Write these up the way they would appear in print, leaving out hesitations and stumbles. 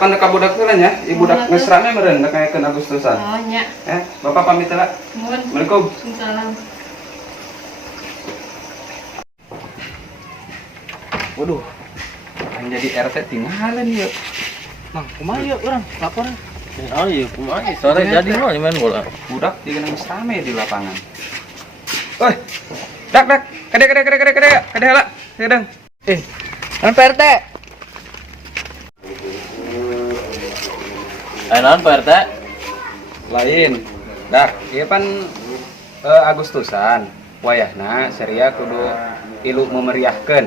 Bapak neka budak heula nya, ibu budak geus rame meureun kayakeun Agustusan. Oh nya. Bapak pamit heula. Nuhun. Assalamualaikum. Waalaikumsalam. Waduh. Yang jadi RT tinggalan yuk. Mang, kumaha yuk urang laporan. Oh iya, kumaha sore jadi mah main bola. Budak juga nangis rame di lapangan. Woi. Dak. Kade heula. Sedang. Kan Pak RT. Naon Pak RT? Lain. Dak, ieu pan Agustusan. Wayahna Seria kudu ilu memeriahkeun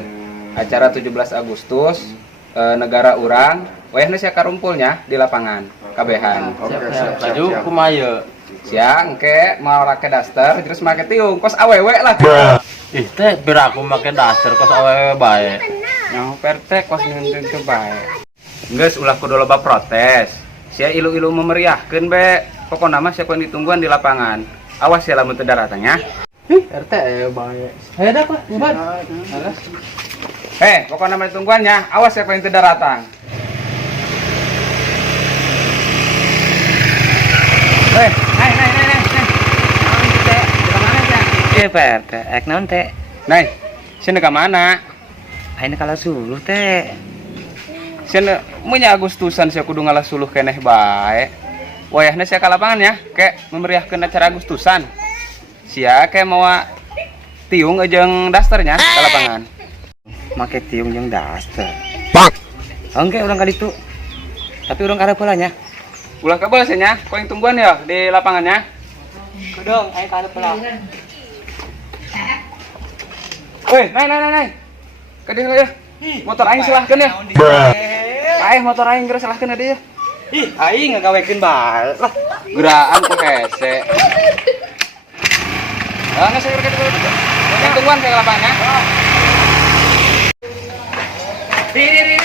acara 17 Agustus negara urang. Wayahna sia karumpulnya di lapangan kabehan. Siap. Laju kumaha yeu? Sia engke mau make daster terus make tiung kos awewe lah. Ih teh biar aku make daster kos awewe bae. Nyaho perte kos ngeunteun teu bae. Geus ulah kudu loba protes. Sia ilu-ilu memeriahkeun be. Pokona mah sia poin ditungguan di lapangan. Awas ya lamun teu datang ya. RT bae. Dak lah, bubar. Pokona mah ditungguan ya. Awas ya poin teu datang. Naik. Eh Pak RT, ek naon teh? Naik. Sieun ka mana? Ayeuna kalau suluh teh. Sieun munya Agustusan sia kudu ngalah suluh keneh bae. Wayahna sia ka lapangan ya, ke memeriahkeun acara Agustusan. Sia ke mawa tiung jeung dasternya ka lapangan. Make tiung jeung daster. Pak. Engke urang ka ditu. Tapi urang karep heula nya. Ulah kabel sia nya, poin tungguan ya di lapangannya. Kedong, aya karep heula. Weh, naik. Kade heula ya. Motor aing silahkeun ya. Motor aing geus silahkeun deui ya. Ih, aing ngagawekeun bae lah. Geraan ku hese. Nggak saya poin tungguan ke lapangannya. Diri.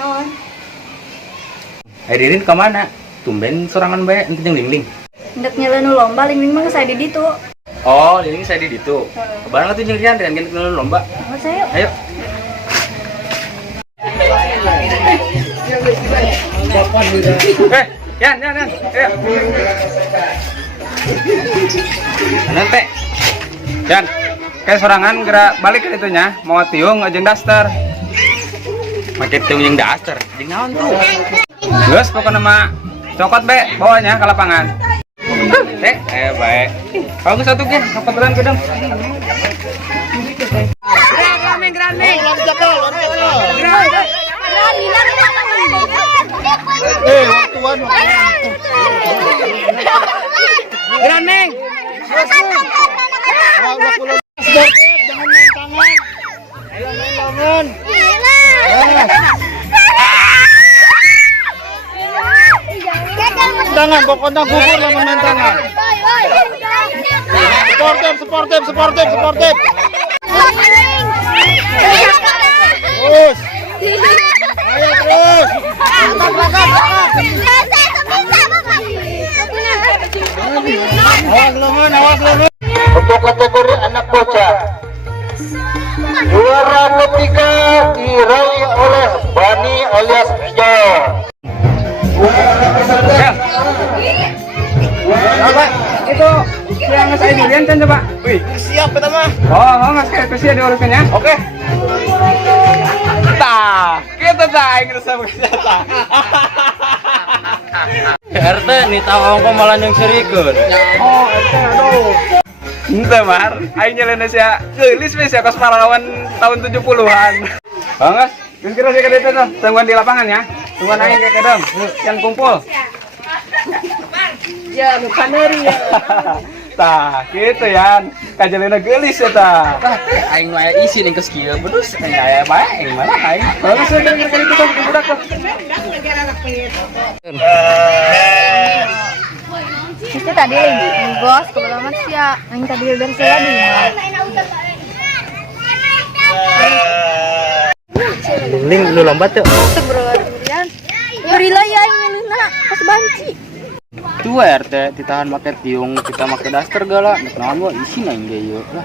Naon? Ririn ka mana? Tumben sorangan bae engke jeung Lingling. Hendak nyeleun lomba Lingling mah saya di ditu. Oh, Lingling saya di ditu. Barang atuh jeung Rian geus nyeleun lomba. Mau saya? Ayo. Yan. Ayo. Nanti. Yan. Kayak sorangan gerak balik ke itunya, mau tiung jeung daster. Make tiung jeung daster. Jeung naon tuh? Geus pokona mah cokot be bawanya ke lapangan. Baik. Kalau geus atuh ge, kebetulan gedeng. Granding. Waktuan. Granding. Jangan main tangan. Ayo main bangun. Tangan, pokoknya gugur lah main tangan. Sportif. Terus. Ayo terus. Awas lengan. Untuk kategori anak bocah, juara ketiga diraih oleh Bani alias Ijo. Apa? Itu yang saya durian kan coba. Wih, siap pertama. Nggak kayak kusia diuruskan ya. Oke. Kita aing resep senjata. RT nih tahu ongko malah yang serikeun. RT aduh. Ente mar, aing nyeleuna sia geulis we sia kos pahlawan tahun 70-an. Banggas, geus kira sia kadeta tuh, tungguan di lapangan ya. Tungguan aing ke kedong, yang kumpul. Ya, bukan dari ya. Tah, gitu ya. Kajeleuna geulis eta. Tah, aing wae isi ning geus kieu beus aya bae aing mah aing. Banggas we denger ka ditu tuh budak tuh. Itu tadi lagi bos kebelamat sih ya. Yang tadi beres lagi. Lingling lu lomba tuh. Seberapa Gorila ya yang ngeluna pas banci. Tuh RT ditahan make tiung, kita make daster gala. Naon mah isi na ge yeuh lah.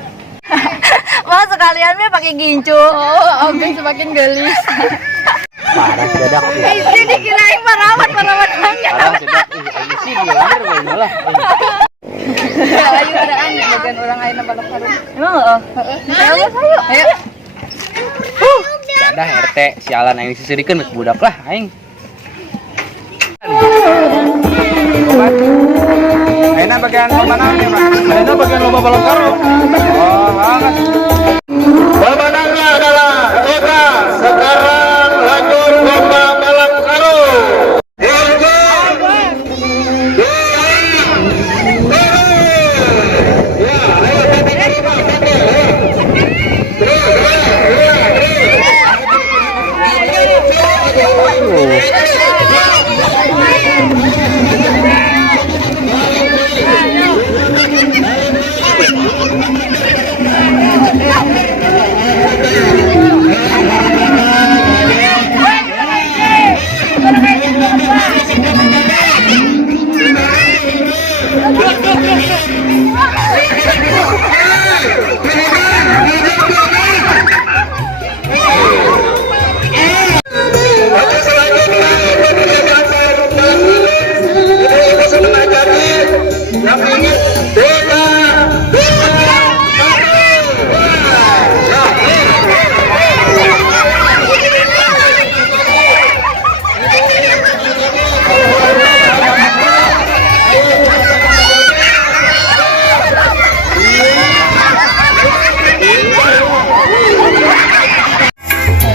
Wah sekalian mah pakai gincu. Oh, abis semakin gelis. parah sedak. Ini dikirain parawan banget. Parah sedak. Ayo sih gimana we malah. Ayo adaan bagian orang ayeuna balok karung. Emang heeh. Ayo. Dadah RT sialan aing sisirikeun ke budak lah aing. Ayeuna bagian mana nih, Pak? Ayeuna bagian loba balok karung. Oh, banget. Pemenangnya adalah Eka. Sekarang lanjut lomba balap karung.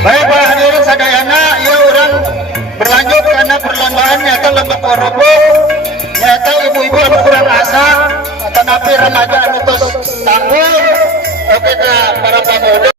Baik para hadirin sadayana, ya orang berlanjut karena perlombaan nyata lembak orobok, nyata ibu-ibu anu kurang asa, tanapi remaja anu tos tangguh, oke para pemuda.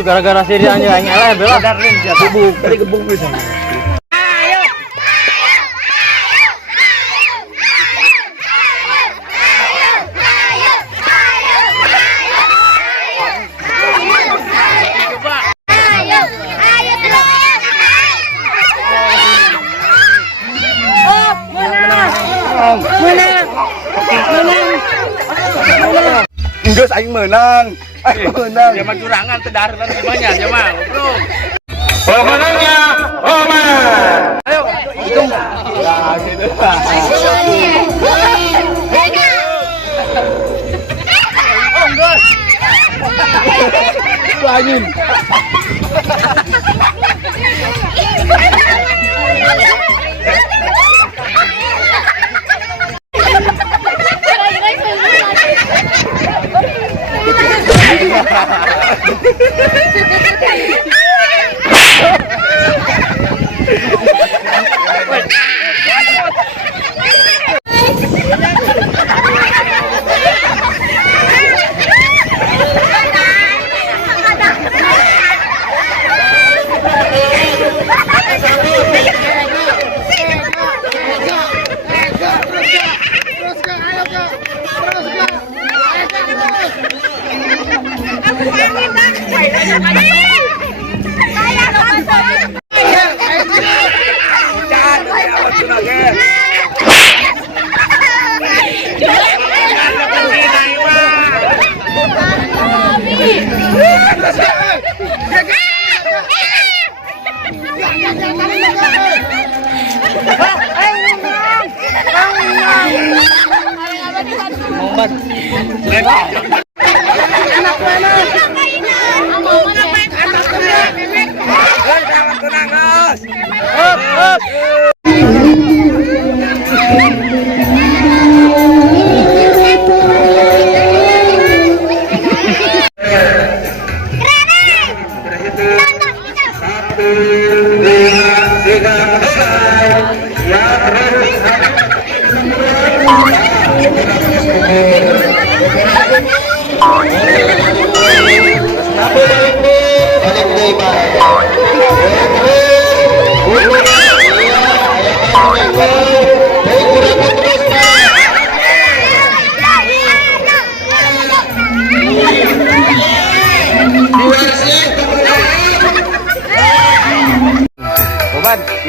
Gara-gara si dia anjing lah bela darlin dia bubuk dari gebuk bisa. Geus aing meunang. Aing meunang. Dia mah curangan teh dar lan gimana dia mah, Bro. Pemenangnya Oman. Ayo, hitung. Ya gitu. Lanjut.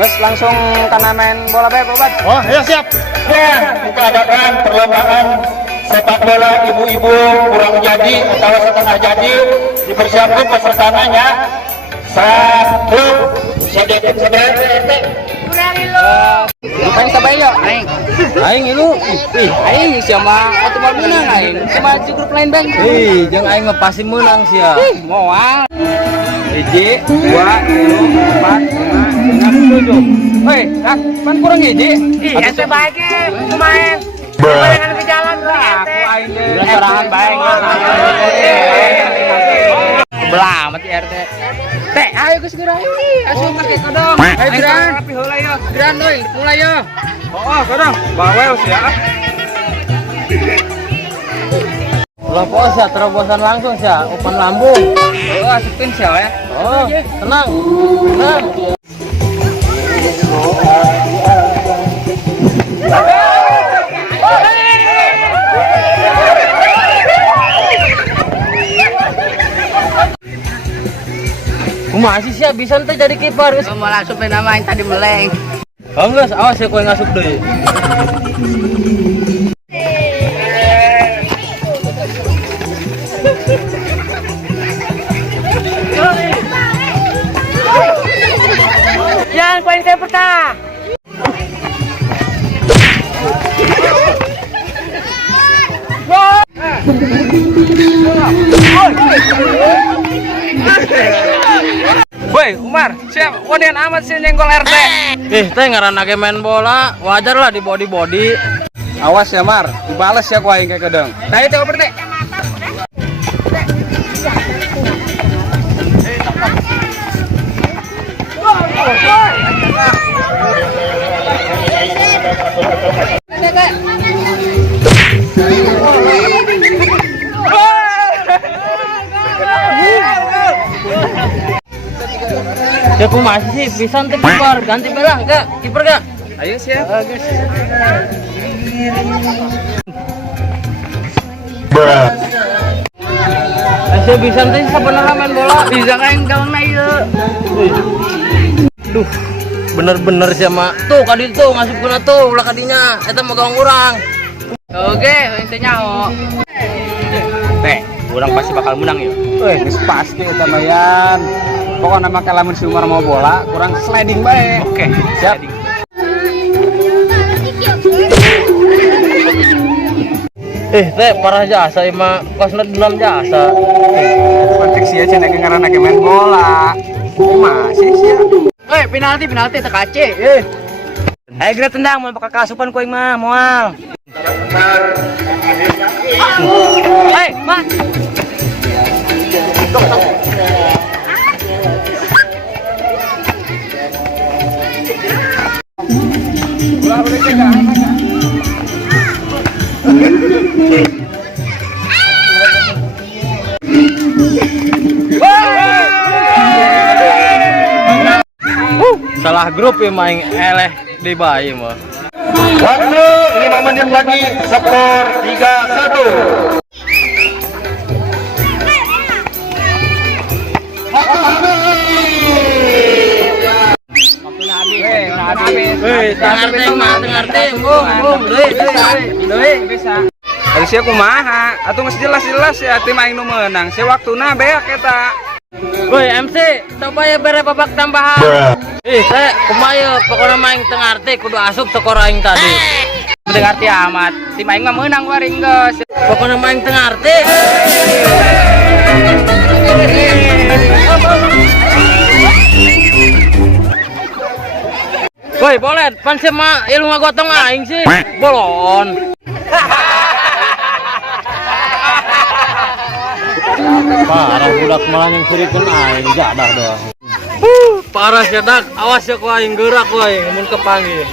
Terus langsung karena main bola bae Bobat. Oh, ya siap. Ya, kita adakan perlombaan sepak bola ibu-ibu kurang jadi atau setengah jadi, dipersiapkan pesertanya. Satu, sedikit sebentar. Bukan sabaya, aing. Aing itu, aing siapa waktu mau menang aing. Sama cukup lain bang. Jangan aing ngepasin menang sih ya. Mau ah. Hiji, 2, 3, 4, 5, 6, 7. Woi, kan kurang hiji. Iya, sebaiknya main. Jangan ke jalan lah. Aku aing Udah sorangan baik. Belah mati RT. Teh, ayo ke segera ayo. Asup pakai kodong. Ayo Gran, rapi heula ya. Gran euy, mulai yo. Oh, kadang bawel sih ya. Ulah puasa terobosan langsung sih, open lambung. Oh, asupin sih ya. Oh, tenang. Tenang. Masih siap bisa nanti jadi kiper. Mau langsung nama yang tadi meleng. Enggak, awas ya kau ngasup deh. Jangan poin saya pertama. Woi, Umar, siap. Wadian amat sih nyenggol RT. Teh ngaran lagi main bola, wajar lah di body. Awas ya, Mar. Dibales ya ku aing kayak kedeng. Nah, itu berarti. Ya aku masih sih bisa nanti kiper, ganti bela enggak? Kiper enggak? Ayo siap. Saya bisa nanti sebenarnya main bola. Bisa kan kalau naik Duh, bener-bener sih sama. Tuh kadi tuh ngasih guna tuh ulah kadinya. Eta mau gawang urang. Oke, intinya oh. Teh, urang pasti bakal menang ya. Geus pasti eta mayan. Pokoknya make lamun si Umar mau bola, kurang sliding bae. Oke, Siap. Teh parah jasa ima kosna dendam jasa. Penting sih aja nek ngaran nek main bola. Masih sih. Penalti tak kace. Ayo gerak tendang mau bakal kasupan ku aing mah moal. Mas. Salah grup ya main eleh di bayi mah. Waktu 5 menit lagi, skor 3-1. Tengah tim, bung, deui. Bisa. Harusnya kumaha, atuh geus jelas-jelas ya tim aing nu meunang. Si waktuna beak eta. Woi MC, coba ya bere babak tambahan. Teh, kumaha pokona main tengah arti kudu asup skor aing tadi. Penting arti amat. Tim aing mah meunang waring geus. Pokona main tengah arti. Woi, boleh, pan sama ilmu ngagotong aing sih. Bolon. Parah budak malah yang surikeun aing jadah doang. Parah sih dak, awas ya ku aing gerak ku aing mun kepanggil.